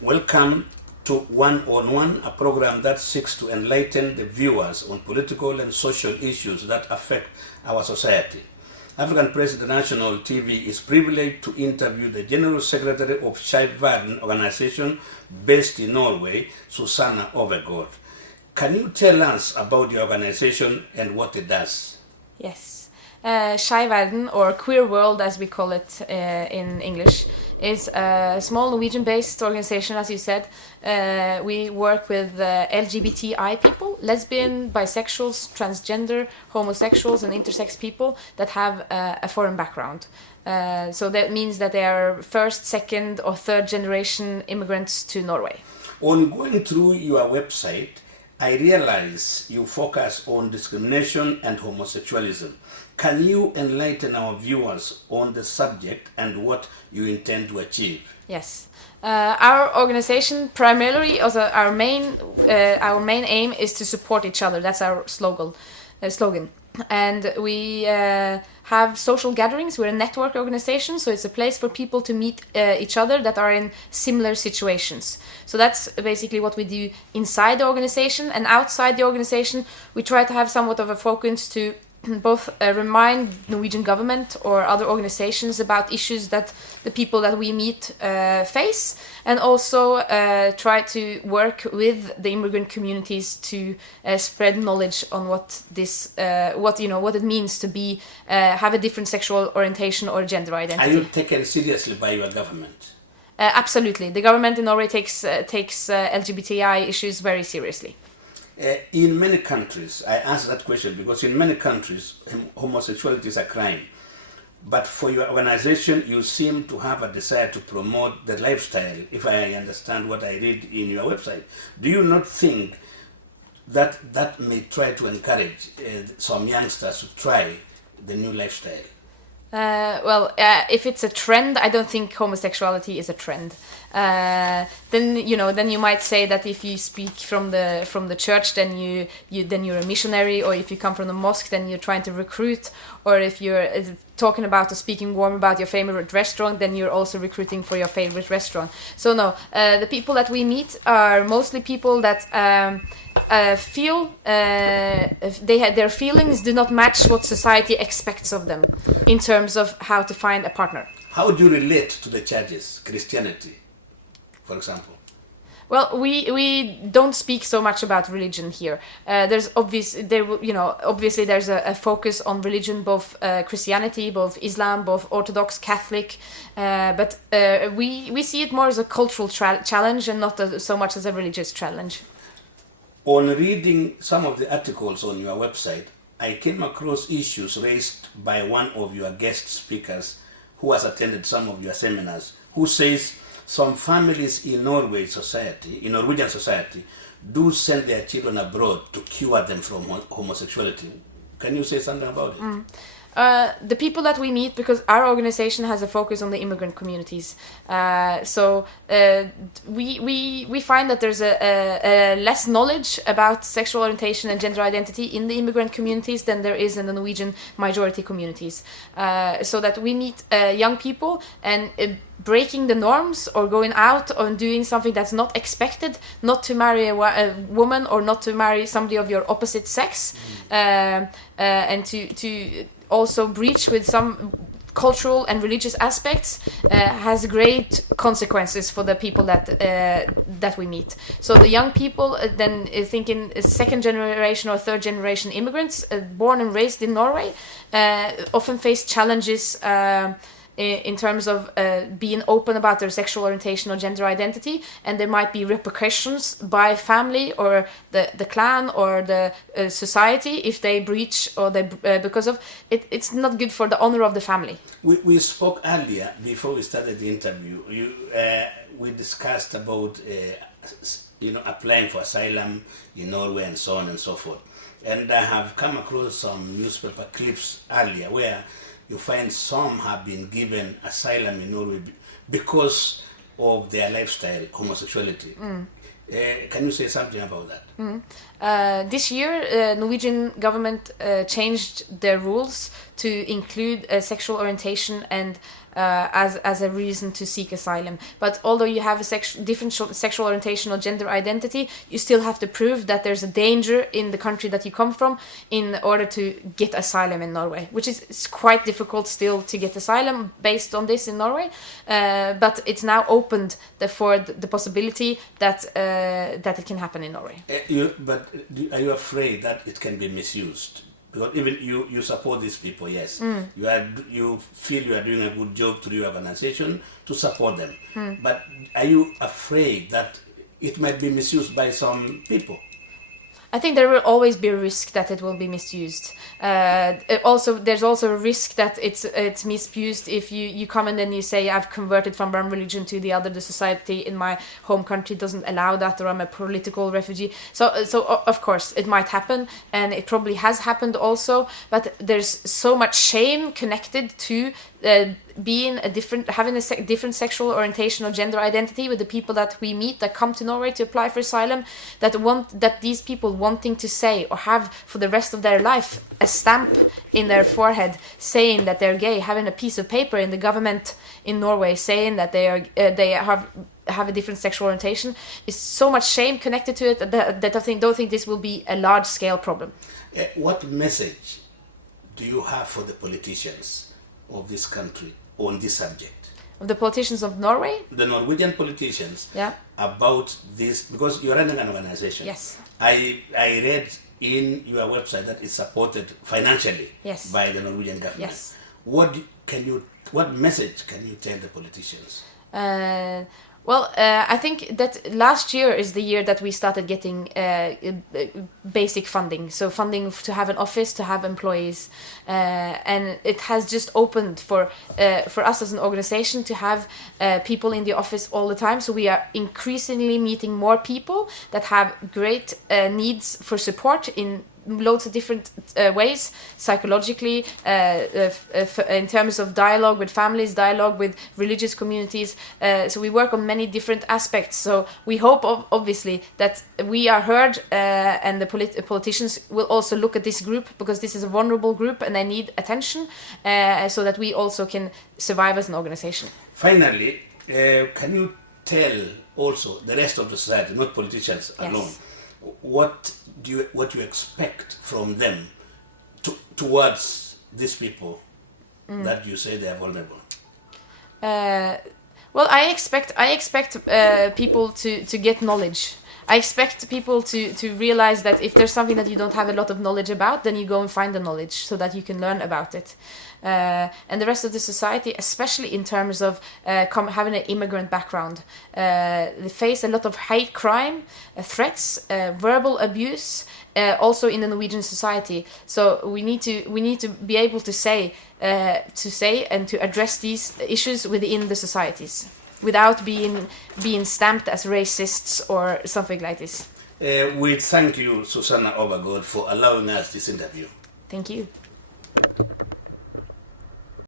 Welcome to One on One, a program that seeks to enlighten the viewers on political and social issues that affect our society. African Press International TV is privileged to interview the General Secretary of Skeiv Verden organization based in Norway, Susanne Ødergaard. Can you tell us about the organization and what it does? Yes. Skeiv Verden, or Queer World as we call it in English, is a small Norwegian-based organization, as you said. We work with LGBTI people, lesbian, bisexuals, transgender, homosexuals and intersex people that have a foreign background. So that means that they are first, second or third generation immigrants to Norway. On going through your website, I realize you focus on discrimination and homosexualism. Can you enlighten our viewers on the subject and what you intend to achieve? Yes. Our organization primarily, also our main aim is to support each other. That's our slogan. And we have social gatherings. We're a network organization, so it's a place for people to meet each other that are in similar situations. So that's basically what we do inside the organization. And outside the organization, we try to have somewhat of a focus to both remind Norwegian government or other organizations about issues that the people that we meet face, and also try to work with the immigrant communities to spread knowledge on what it means to be have a different sexual orientation or gender identity. Are you taken seriously by your government? Absolutely, the government in Norway takes LGBTI issues very seriously. In many countries, I ask that question because in many countries, homosexuality is a crime. But for your organization, you seem to have a desire to promote the lifestyle, if I understand what I read in your website. Do you not think that that may try to encourage some youngsters to try the new lifestyle? If it's a trend, I don't think homosexuality is a trend. Then you might say that if you speak from the church, then you're a missionary, or if you come from the mosque, then you're trying to recruit, or if you're talking about or speaking warm about your favorite restaurant, then you're also recruiting for your favorite restaurant. So no, the people that we meet are mostly people that feel their feelings do not match what society expects of them in terms of how to find a partner. How do you relate to the churches, Christianity, for example? Well, we don't speak so much about religion here. Obviously there's a focus on religion, both Christianity, both Islam, both Orthodox, Catholic, but we see it more as a cultural challenge and not so much as a religious challenge. On reading some of the articles on your website, I came across issues raised by one of your guest speakers who has attended some of your seminars, who says some families in Norwegian society, do send their children abroad to cure them from homosexuality. Can you say something about it? The people that we meet, because our organization has a focus on the immigrant communities, we find that there's a less knowledge about sexual orientation and gender identity in the immigrant communities than there is in the Norwegian majority communities. So that we meet young people and breaking the norms or going out or doing something that's not expected, not to marry a woman or not to marry somebody of your opposite sex, and to also breach with some cultural and religious aspects has great consequences for the people that we meet. So the young people then thinking second generation or third generation immigrants born and raised in Norway often face challenges in terms of being open about their sexual orientation or gender identity, and there might be repercussions by family or the clan or the society if they breach or they because of it. It's not good for the honor of the family. We spoke earlier before we started the interview. We discussed about applying for asylum in Norway and so on and so forth. And I have come across some newspaper clips earlier where you find some have been given asylum in Norway because of their lifestyle, homosexuality. Can you say something about that? This year, Norwegian government changed their rules to include sexual orientation and as a reason to seek asylum. But although you have a different sexual orientation or gender identity, you still have to prove that there's a danger in the country that you come from in order to get asylum in Norway, which is it's quite difficult still to get asylum based on this in Norway. But it's now opened for the possibility that it can happen in Norway. Are you afraid that it can be misused? Because even you support these people, yes. You feel you are doing a good job to the organization to support them. But are you afraid that it might be misused by some people? I think there will always be a risk that it will be misused. There's also a risk that it's misused if you come and then you say, I've converted from one religion to the other. The society in my home country doesn't allow that, or I'm a political refugee. So of course it might happen, and it probably has happened also. But there's so much shame connected to having a different sexual orientation or gender identity with the people that we meet that come to Norway to apply for asylum, that these people wanting to say or have for the rest of their life a stamp in their forehead saying that they're gay, having a piece of paper in the government in Norway saying that they have a different sexual orientation, is so much shame connected to it that I don't think this will be a large scale problem. What message do you have for the politicians of this country on this subject? Of the politicians of Norway? The Norwegian politicians, yeah, about this, because you're running an organization. Yes. I read in your website that it's supported financially, yes, by the Norwegian government. Yes. What message can you tell the politicians? I think that last year is the year that we started getting basic funding. So funding to have an office, to have employees. And it has just opened for us as an organization to have people in the office all the time. So we are increasingly meeting more people that have great needs for support in loads of different ways, psychologically, in terms of dialogue with families, dialogue with religious communities. So we work on many different aspects. So we hope, obviously, that we are heard, and the politicians will also look at this group, because this is a vulnerable group and they need attention, so that we also can survive as an organization. Finally, can you tell also the rest of the society, not politicians alone, what you expect from them towards these people that you say they are vulnerable? I expect people to get knowledge. I expect people to realize that if there's something that you don't have a lot of knowledge about, then you go and find the knowledge so that you can learn about it. And the rest of the society, especially in terms of having an immigrant background, they face a lot of hate crime, threats, verbal abuse, also in the Norwegian society. So we need to be able to say and to address these issues within the societies, without being stamped as racists or something like this. We thank you, Susanne Ødergaard, for allowing us this interview. Thank you.